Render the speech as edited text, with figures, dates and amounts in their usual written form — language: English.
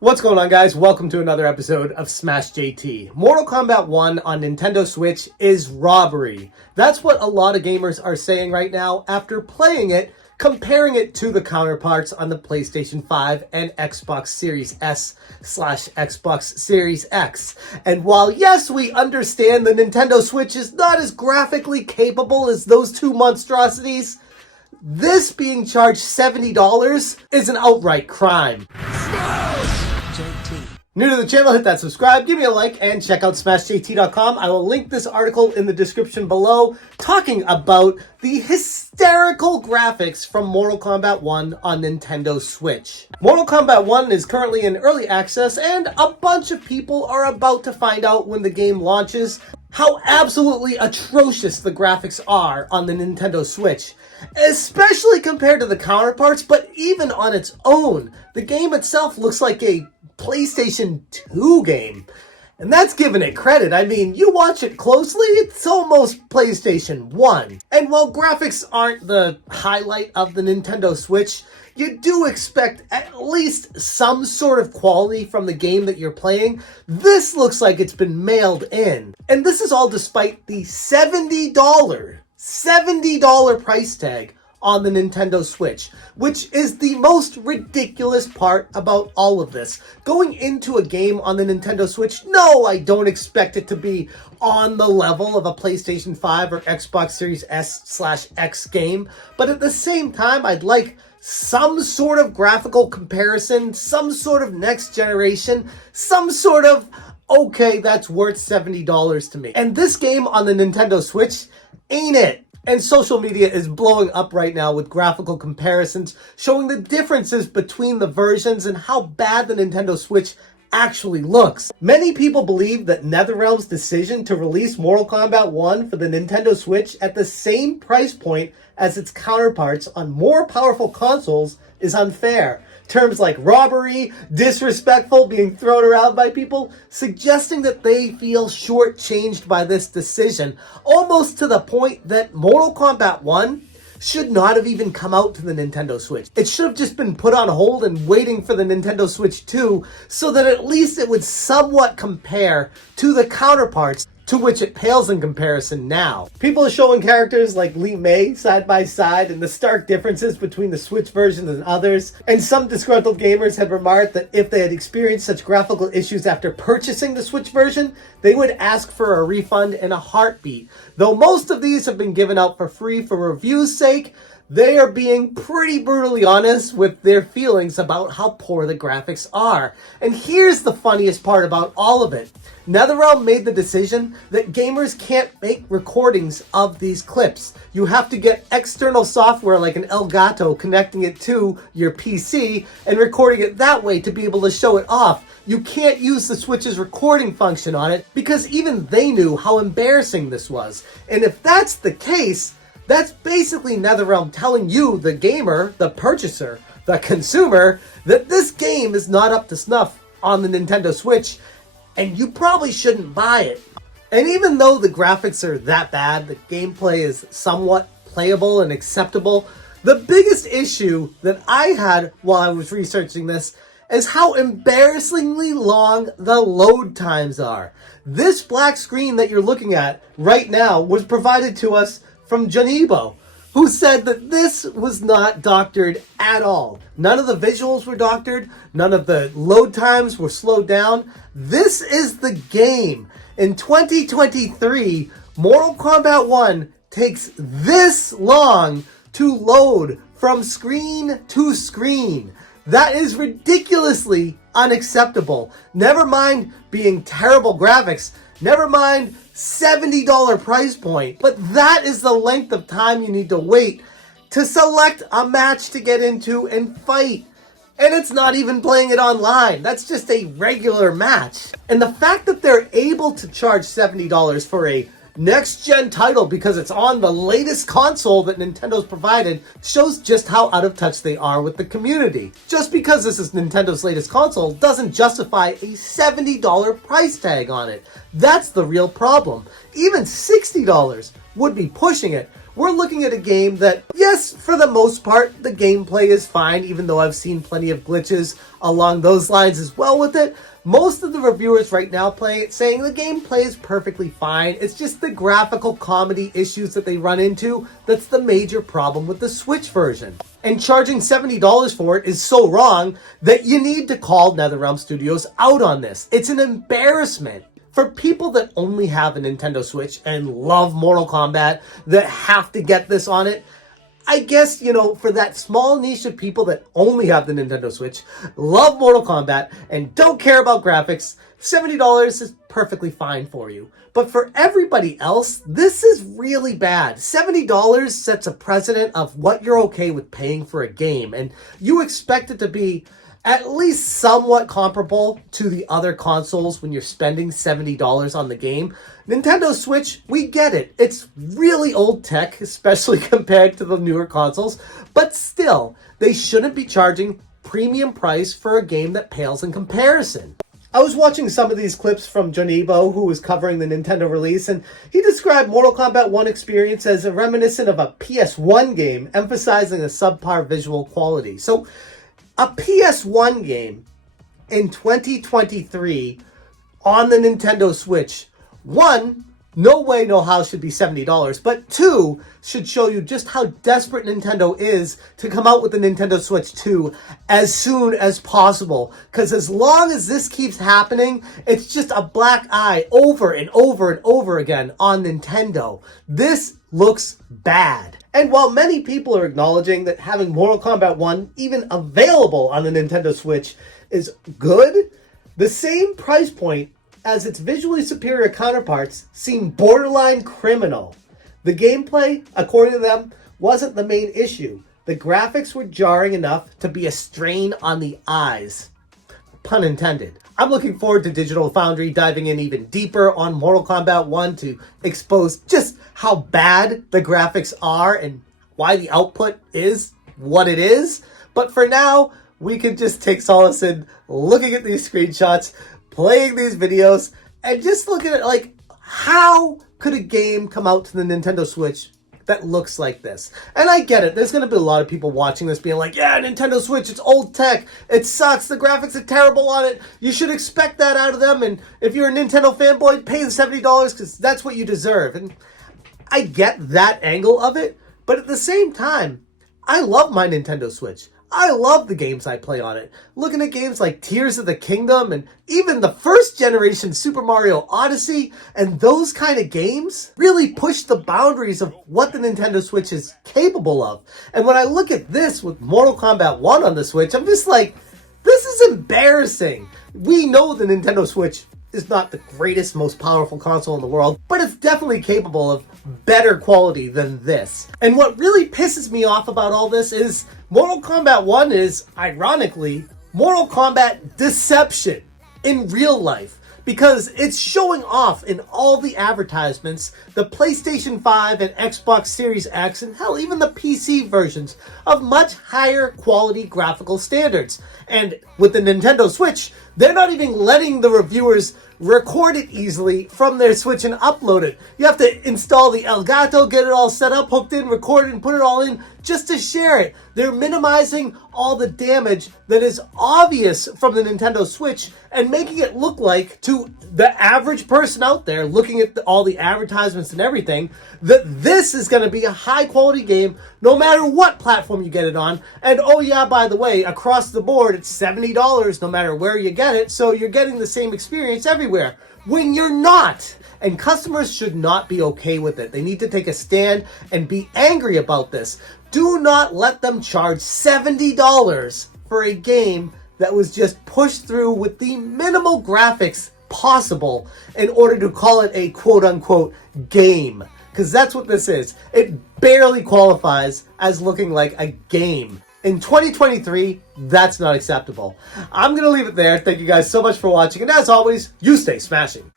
What's going on, guys? Welcome to another episode of Smash JT. Mortal Kombat 1 on Nintendo Switch is robbery. That's what a lot of gamers are saying right now after playing it, comparing it to the counterparts on the PlayStation 5 and Xbox Series S/Xbox Series X. And while yes, we understand the Nintendo Switch is not as graphically capable as those two monstrosities, this being charged $70 is an outright crime. New to the channel, hit that subscribe, give me a like, and check out SmashJT.com. I will link this article in the description below talking about the hysterical graphics from Mortal Kombat 1 on Nintendo Switch. Mortal Kombat 1 is currently in early access, and a bunch of people are about to find out when the game launches how absolutely atrocious the graphics are on the Nintendo Switch. Especially compared to the counterparts, but even on its own, the game itself looks like a PlayStation 2 game. And that's giving it credit. I mean, you watch it closely, it's almost PlayStation 1. And while graphics aren't the highlight of the Nintendo Switch, you do expect at least some sort of quality from the game that you're playing. This looks like it's been mailed in. And this is all despite the $70 price tag on the Nintendo Switch, which is the most ridiculous part about all of this. Going into a game on the Nintendo Switch, no, I don't expect it to be on the level of a PlayStation 5 or Xbox Series S/X game, but at the same time, I'd like some sort of graphical comparison, some sort of next generation, some sort of, okay, that's worth $70 to me. And this game on the Nintendo Switch ain't it. And social media is blowing up right now with graphical comparisons showing the differences between the versions and how bad the Nintendo Switch actually looks. Many people believe that NetherRealm's decision to release Mortal Kombat 1 for the Nintendo Switch at the same price point as its counterparts on more powerful consoles is unfair. Terms like robbery, disrespectful being thrown around by people, suggesting that they feel shortchanged by this decision, almost to the point that Mortal Kombat 1 should not have even come out to the Nintendo Switch. It should have just been put on hold and waiting for the Nintendo Switch 2 so that at least it would somewhat compare to the counterparts to which it pales in comparison now. People are showing characters like Li Mei side by side and the stark differences between the Switch version and others, and some disgruntled gamers had remarked that if they had experienced such graphical issues after purchasing the Switch version, they would ask for a refund in a heartbeat. Though most of these have been given out for free for review's sake, they are being pretty brutally honest with their feelings about how poor the graphics are. And here's the funniest part about all of it. NetherRealm made the decision that gamers can't make recordings of these clips. You have to get external software like an Elgato connecting it to your PC and recording it that way to be able to show it off. You can't use the Switch's recording function on it because even they knew how embarrassing this was. And if that's the case, that's basically NetherRealm telling you, the gamer, the purchaser, the consumer, that this game is not up to snuff on the Nintendo Switch, and you probably shouldn't buy it. And even though the graphics are that bad, the gameplay is somewhat playable and acceptable, the biggest issue that I had while I was researching this is how embarrassingly long the load times are. This black screen that you're looking at right now was provided to us from Janibo, who said that this was not doctored at all. None of the visuals were doctored, none of the load times were slowed down. This is the game. In 2023, Mortal Kombat 1 takes this long to load from screen to screen. That is ridiculously unacceptable. Never mind being terrible graphics, never mind $70 price point, but that is the length of time you need to wait to select a match to get into and fight. And it's not even playing it online. That's just a regular match. And the fact that they're able to charge $70 for a next-gen title because it's on the latest console that Nintendo's provided shows just how out of touch they are with the community. Just because this is Nintendo's latest console doesn't justify a $70 price tag on it. That's the real problem. Even $60 would be pushing it, we're looking at a game that, yes, for the most part, the gameplay is fine, even though I've seen plenty of glitches along those lines as well with it. Most of the reviewers right now playing it saying the gameplay is perfectly fine. It's just the graphical comedy issues that they run into that's the major problem with the Switch version. And charging $70 for it is so wrong that you need to call NetherRealm Studios out on this. It's an embarrassment. For people that only have a Nintendo Switch and love Mortal Kombat, that have to get this on it, I guess, you know, for that small niche of people that only have the Nintendo Switch, love Mortal Kombat, and don't care about graphics, $70 is perfectly fine for you. But for everybody else, this is really bad. $70 sets a precedent of what you're okay with paying for a game, and you expect it to be at least somewhat comparable to the other consoles when you're spending $70 on the game. Nintendo Switch, we get it. It's really old tech, especially compared to the newer consoles, but still, they shouldn't be charging premium price for a game that pales in comparison. I was watching some of these clips from Jonibo, who was covering the Nintendo release, and he described Mortal Kombat 1 experience as a reminiscent of a PS1 game, emphasizing a subpar visual quality. So, a PS1 game in 2023 on the Nintendo Switch, one, no way, no how should be $70, but two, should show you just how desperate Nintendo is to come out with the Nintendo Switch 2 as soon as possible. Because as long as this keeps happening, it's just a black eye over and over and over again on Nintendo. This looks bad. And while many people are acknowledging that having Mortal Kombat 1 even available on the Nintendo Switch is good, the same price point as its visually superior counterparts seem borderline criminal. The gameplay, according to them, wasn't the main issue. The graphics were jarring enough to be a strain on the eyes. Pun intended. I'm looking forward to Digital Foundry diving in even deeper on Mortal Kombat 1 to expose just how bad the graphics are and why the output is what it is. But for now, we could just take solace in looking at these screenshots, playing these videos, and just looking at, like, how could a game come out to the Nintendo Switch that looks like this? And I get it. There's going to be a lot of people watching this being like, yeah, Nintendo Switch, it's old tech. It sucks. The graphics are terrible on it. You should expect that out of them. And if you're a Nintendo fanboy, pay the $70 because that's what you deserve. And I get that angle of it. But at the same time, I love my Nintendo Switch. I love the games I play on it. Looking at games like Tears of the Kingdom and even the first generation Super Mario Odyssey and those kind of games really push the boundaries of what the Nintendo Switch is capable of. And when I look at this with Mortal Kombat 1 on the Switch, I'm just like, this is embarrassing. We know the Nintendo Switch is not the greatest, most powerful console in the world, but it's definitely capable of better quality than this. And what really pisses me off about all this is Mortal Kombat 1 is, ironically, Mortal Kombat Deception in real life. Because it's showing off in all the advertisements the PlayStation 5 and Xbox Series X and hell, even the PC versions of much higher quality graphical standards. And with the Nintendo Switch, they're not even letting the reviewers record it easily from their Switch and upload it. You have to install the Elgato, get it all set up, hooked in, record it, and put it all in just to share it. They're minimizing all the damage that is obvious from the Nintendo Switch and making it look like, to the average person out there looking at all the advertisements and everything, that this is going to be a high quality game no matter what platform you get it on. And oh yeah, by the way, across the board, it's $70 no matter where you get it, so you're getting the same experience everywhere, when you're not. And customers should not be okay with it. They need to take a stand and be angry about this. Do not let them charge $70 for a game that was just pushed through with the minimal graphics possible in order to call it a quote-unquote game. Because that's what this is. It barely qualifies as looking like a game. In 2023, that's not acceptable. I'm going to leave it there. Thank you guys so much for watching. And as always, you stay smashing.